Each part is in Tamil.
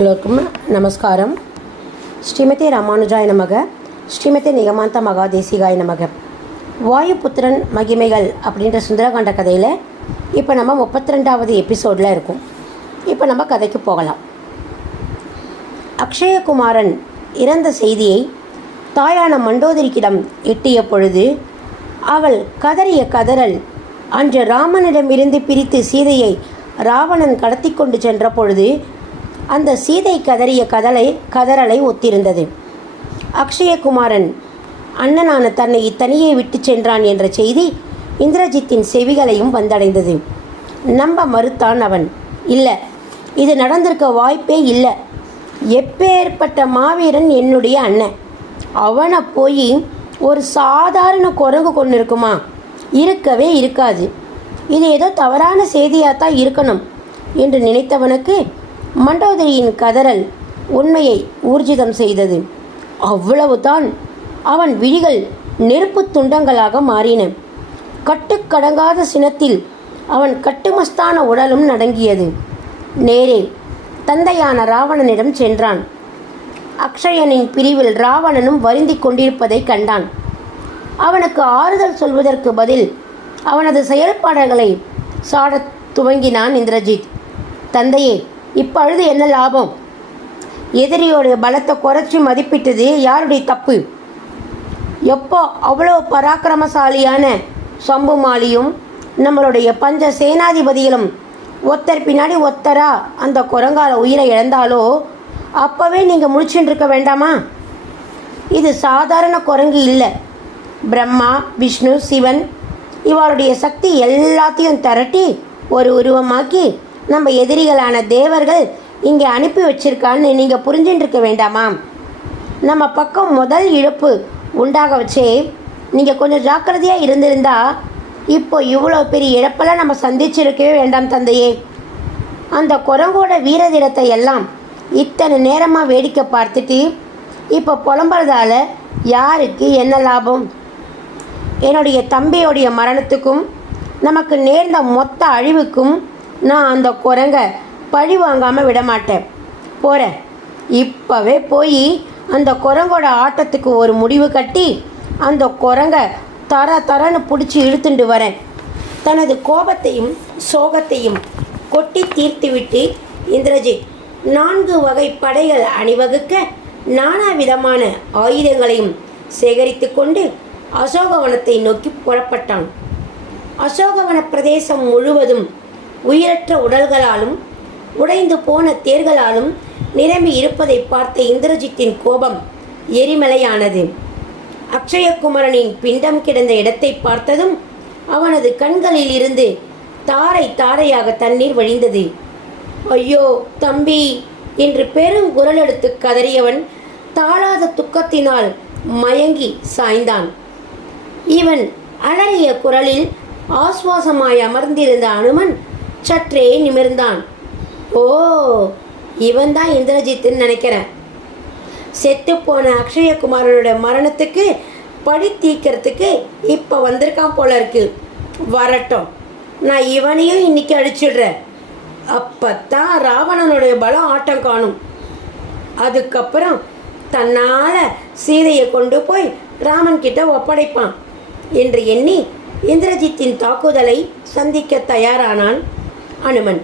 எல்லோருக்கும் நமஸ்காரம் ஸ்ரீமதி ராமானுஜாய நமக ஸ்ரீமதி நிகமாந்த மகாதேசிகாய நமக வாயுபுத்திரன் மகிமைகள் அப்படின்ற சுந்தரகாண்ட கதையில் இப்போ நம்ம முப்பத்தி ரெண்டாவது எபிசோடில் இருக்கும் இப்போ நம்ம கதைக்கு போகலாம் அக்ஷயகுமாரன் இறந்த செய்தியை தாயான மண்டோதரிக்கிடம் எட்டிய பொழுது அவள் கதறிய கதறல் அன்று ராமனிடமிருந்து பிரித்து சீதையை ராவணன் கடத்தி கொண்டு சென்ற பொழுது அந்த சீதை கதறிய கதலை கதறலை ஒத்திருந்தது. அக்ஷயகுமாரன் அண்ணனான தன்னை தனியே விட்டு சென்றான் என்ற செய்தி இந்திரஜித்தின் செவிகளையும் வந்தடைந்தது. நம்ப மறுத்தான் அவன். இல்லை இது நடந்திருக்க வாய்ப்பே இல்லை. எப்பேற்பட்ட மாவீரன் என்னுடைய அண்ணன். அவனை போய் ஒரு சாதாரண குரங்கு கொண்டு இருக்குமா இருக்கவே இருக்காது. இது ஏதோ தவறான செய்தியாக தான் இருக்கணும் என்று நினைத்தவனுக்கு மண்டோதரியின் கதறல் உண்மையை ஊர்ஜிதம் செய்தது. அவ்வளவுதான். அவன் விழிகள் நெருப்பு துண்டங்களாக மாறின. கட்டுக்கடங்காத சினத்தில் அவன் கட்டுமஸ்தான உடலும் நடங்கியது. நேரே தந்தையான ராவணனிடம் சென்றான். அக்ஷயனின் பிரிவில் ராவணனும் வருந்திக் கொண்டிருப்பதை கண்டான். அவனுக்கு ஆறுதல் சொல்வதற்கு பதில் அவனது செயல்பாடுகளை சாடத் துவங்கினான் இந்திரஜித். தந்தையே இப்பொழுது என்ன லாபம்? எதிரியோடைய பலத்தை குறைச்சி மதிப்பிட்டது யாருடைய தப்பு? எப்போ அவ்வளோ பராக்கிரமசாலியான சம்புமாலியும் நம்மளுடைய பஞ்ச சேனாதிபதிகளும் ஒத்தர் பின்னாடி ஒத்தரா அந்த குரங்கால உயிரை இழந்தாலோ அப்போவே நீங்கள் முழிச்சுட்டு இருக்க வேண்டாமா? இது சாதாரண குரங்கு இல்லை. பிரம்மா விஷ்ணு சிவன் இவருடைய சக்தி எல்லாத்தையும் திரட்டி ஒரு உருவமாக்கி நம்ம எதிரிகளான தேவர்கள் இங்கே அனுப்பி வச்சிருக்கான்னு நீங்கள் புரிஞ்சுட்டுருக்க வேண்டாமா? நம்ம பக்கம் முதல் இழப்பு உண்டாக வச்சே நீங்கள் கொஞ்சம் ஜாக்கிரதையாக இருந்திருந்தா இப்போ இவ்வளோ பெரிய இழப்பெல்லாம் நம்ம சந்திச்சிருக்கவே வேண்டாம் தந்தையே. அந்த குரங்கோட வீரதீரத்தை எல்லாம் இத்தனை நேரமாக வேடிக்கை பார்த்துட்டு இப்போ புலம்புறதால யாருக்கு என்ன லாபம்? என்னுடைய தம்பியோடைய மரணத்துக்கும் நமக்கு நேர்ந்த மொத்த அழிவுக்கும் நான் அந்த குரங்க பழி வாங்காமல் விடமாட்டேன். போகிறேன் இப்போவே போய் அந்த குரங்கோட ஆட்டத்துக்கு ஒரு முடிவு கட்டி அந்த குரங்கை தர தரன்னு பிடிச்சி இழுத்துண்டு வரேன். தனது கோபத்தையும் சோகத்தையும் கொட்டி தீர்த்துவிட்டு இந்திரஜித் நான்கு வகை படைகள் அணிவகுக்க நானா விதமான ஆயுதங்களையும் சேகரித்து கொண்டு அசோகவனத்தை நோக்கி புறப்பட்டான். அசோகவன பிரதேசம் முழுவதும் உயிரற்ற உடல்களாலும் உடைந்து போன தேர்களாலும் நிரம்பி இருப்பதை பார்த்த இந்திரஜித்தின் கோபம் எரிமலையானது. அக்ஷயகுமரனின் பிண்டம் கிடந்த இடத்தை பார்த்ததும் அவனது கண்களில் இருந்து தாரை தாரையாக தண்ணீர் வழிந்தது. ஐயோ தம்பி என்று பெருங்குரல் எடுத்து கதறியவன் தாளாத துக்கத்தினால் மயங்கி சாய்ந்தான். இவன் அலறிய குரலில் ஆஸ்வாசமாய் அமர்ந்திருந்த அனுமன் சற்றே நிமிர்ந்தான். ஓ இவன்தான் இந்திரஜித்துன்னு நினைக்கிறேன். செத்துப்போன அக்ஷயகுமாரனோட மரணத்துக்கு பழி தீக்கிறதுக்கு இப்போ வந்திருக்கான் போல இருக்கு. வரட்டும் நான் இவனையும் இன்னைக்கு அடிச்சிடுறேன் அப்பத்தான் ராவணனுடைய பலம் ஆட்டம் காணும். அதுக்கப்புறம் தன்னால் சீதையை கொண்டு போய் ராமன் கிட்ட ஒப்படைப்பான். என்று எண்ணி இந்திரஜித்தின் தாக்குதலை சந்திக்க தயாரானான் அனுமன்.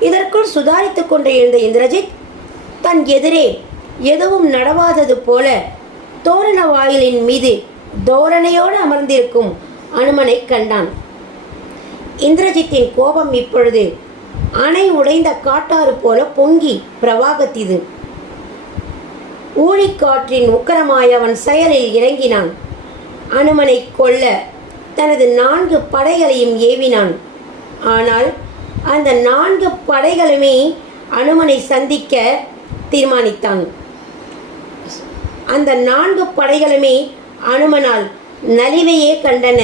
இதற்குள் சுதாரித்து கொண்டு எழுந்த இந்திரஜித் தன் எதிரே எதுவும் நடவாதது போல தோரண வாயிலின் மீது தோரணையோடு அமர்ந்திருக்கும் அனுமனை கண்டான். இந்திரஜித்தின் கோபம் இப்பொழுது அணை உடைந்த காட்டாறு போல பொங்கி பிரவாகத்திது. ஊழிக்காற்றின் உக்கரமாய் அவன் செயலில் இறங்கினான். அனுமனை கொல்ல தனது நான்கு படைகளையும் ஏவினான். ஆனால் அந்த நான்கு படைகளுமே அனுமனை சந்திக்க தீர்மானித்தான் அந்த நான்கு படைகளுமே அனுமனால் நலிவையே கண்டன.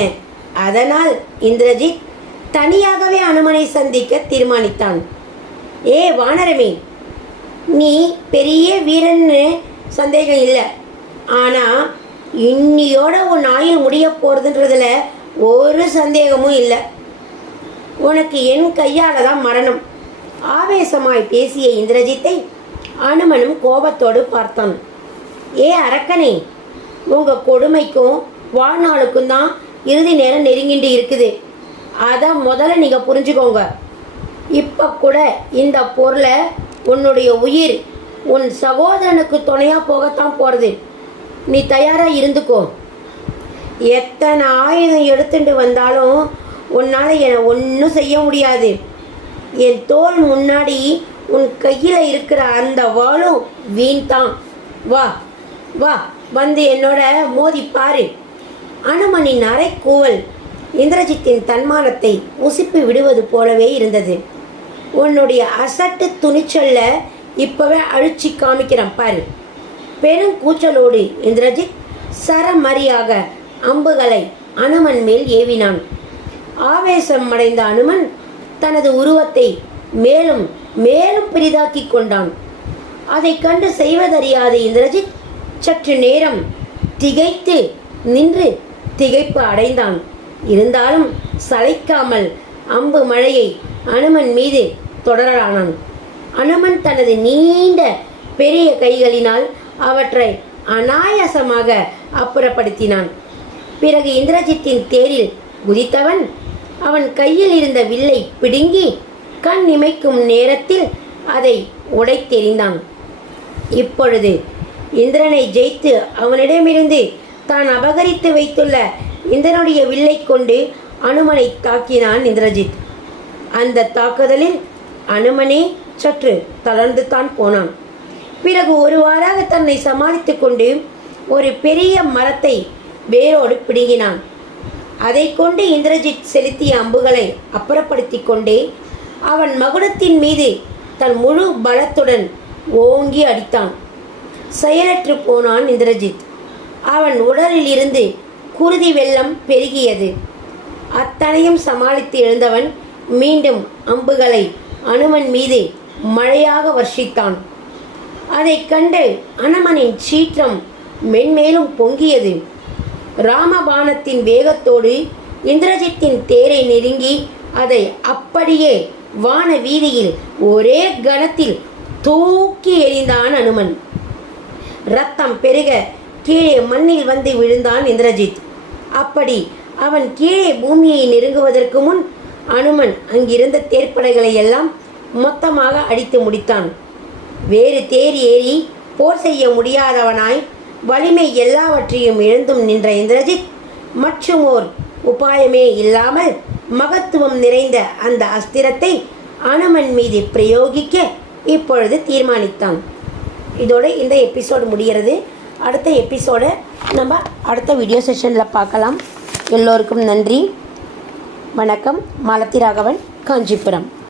அதனால் இந்திரஜித் தனியாகவே அனுமனை சந்திக்க தீர்மானித்தான். ஏ வானரமே நீ பெரிய வீரன்னு சந்தேகம் இல்லை. ஆனால் இன்னியோட உன் ஆயுள் முடிய போகிறதுன்றதுல ஒரு சந்தேகமும் இல்லை. உனக்கு என் கையால் தான் மரணம். ஆவேசமாய் பேசிய இந்திரஜித்தை அனுமனும் கோபத்தோடு பார்த்தான். ஏ அரக்கனே உங்கள் கொடுமைக்கும் வாழ்நாளுக்கும் தான் இறுதி நேரம் நெருங்கிட்டு இருக்குது. அதை முதல்ல நீங்கள் புரிஞ்சுக்கோங்க. இப்போ கூட இந்த பொருளை உன்னுடைய உயிர் உன் சகோதரனுக்கு துணையாக போகத்தான் போகிறது நீ தயாராக இருந்துக்கோ. எத்தனை ஆயுதம் எடுத்துட்டு வந்தாலும் உன்னால் என்னை ஒன்றும் செய்ய முடியாது. என் தோல் முன்னாடி உன் கையில் இருக்கிற அந்த வாளும் வீண் தான் வா வா வந்து என்னோட மோதி பாரு. அனுமனின் அரை கூவல் இந்திரஜித்தின் தன்மானத்தை உசிப்பு விடுவது போலவே இருந்தது. உன்னுடைய அசட்டு துணிச்சல்ல இப்பவே அழிச்சு காமிக்கிறேன் பாரு. பெருங்கூச்சலோடு இந்திரஜித் சரமரியாக அம்புகளை அனுமன் மேல் ஏவினான். ஆவேசம் அடைந்த அனுமன் தனது உருவத்தை மேலும் மேலும் பெரிதாக்கி கொண்டான். அதைக் கண்டு செய்வதறியாத இந்திரஜித் சற்று நேரம் திகைத்து நின்று திகைப்பு அடைந்தான். இருந்தாலும் சளைக்காமல் அம்பு மழையை அனுமன் மீது தொடரலானான். அனுமன் தனது நீண்ட பெரிய கைகளினால் அவற்றை அனாயாசமாக அப்புறப்படுத்தினான். பிறகு இந்திரஜித்தின் தேரில் குதித்தவன் அவன் கையில் இருந்த வில்லை பிடுங்கி கண் இமைக்கும் நேரத்தில் அதை உடைத்தெறிந்தான். இப்பொழுது இந்திரனை ஜெயித்து அவனிடமிருந்து தான் அபகரித்து வைத்துள்ள இந்திரனுடைய வில்லை கொண்டு அனுமனை தாக்கினான் இந்திரஜித். அந்த தாக்குதலில் அனுமனே சற்று தளர்ந்து தான் போனான். பிறகு ஒருவாறாக தன்னை சமாளித்து கொண்டு ஒரு பெரிய மரத்தை வேரோடு பிடுங்கினான். அதை கொண்டு இந்திரஜித் செலுத்திய அம்புகளை அப்புறப்படுத்தி கொண்டே அவன் மகுடத்தின் மீது தன் முழு பலத்துடன் ஓங்கி அடித்தான். செயலற்று போனான் இந்திரஜித். அவன் உடலில் இருந்து குருதி வெள்ளம் பெருகியது. அத்தனையும் சமாளித்து எழுந்தவன் மீண்டும் அம்புகளை அனுமன் மீது மழையாக வர்ஷித்தான். அதைக் கண்டு அனுமனின் சீற்றம் மென்மேலும் பொங்கியது. ராமபானத்தின் வேகத்தோடு இந்திரஜித்தின் தேரை நெருங்கி அதை அப்படியே வான வீதியில் ஒரே கணத்தில் தூக்கி எறிந்தான் அனுமன். ரத்தம் பெருக கீழே மண்ணில் வந்து விழுந்தான் இந்திரஜித். அப்படி அவன் கீழே பூமியை நெருங்குவதற்கு முன் அனுமன் அங்கிருந்த தேர்ப்படைகளை எல்லாம் மொத்தமாக அடித்து முடித்தான். வேறு தேர் ஏறி போர் செய்ய முடியாதவனாய் வலிமை எல்லாவற்றையும் இழந்தும் நின்ற இந்திரஜித் மற்றும் ஓர் உபாயமே இல்லாமல் மகத்துவம் நிறைந்த அந்த அஸ்திரத்தை அனுமன் மீது பிரயோகிக்க இப்பொழுது தீர்மானித்தான். இதோட இந்த எபிசோடு முடிகிறது. அடுத்த எபிசோடை நம்ம அடுத்த வீடியோ செஷனில் பார்க்கலாம். எல்லோருக்கும் நன்றி. வணக்கம். மாலத்தி ராகவன் காஞ்சிபுரம்.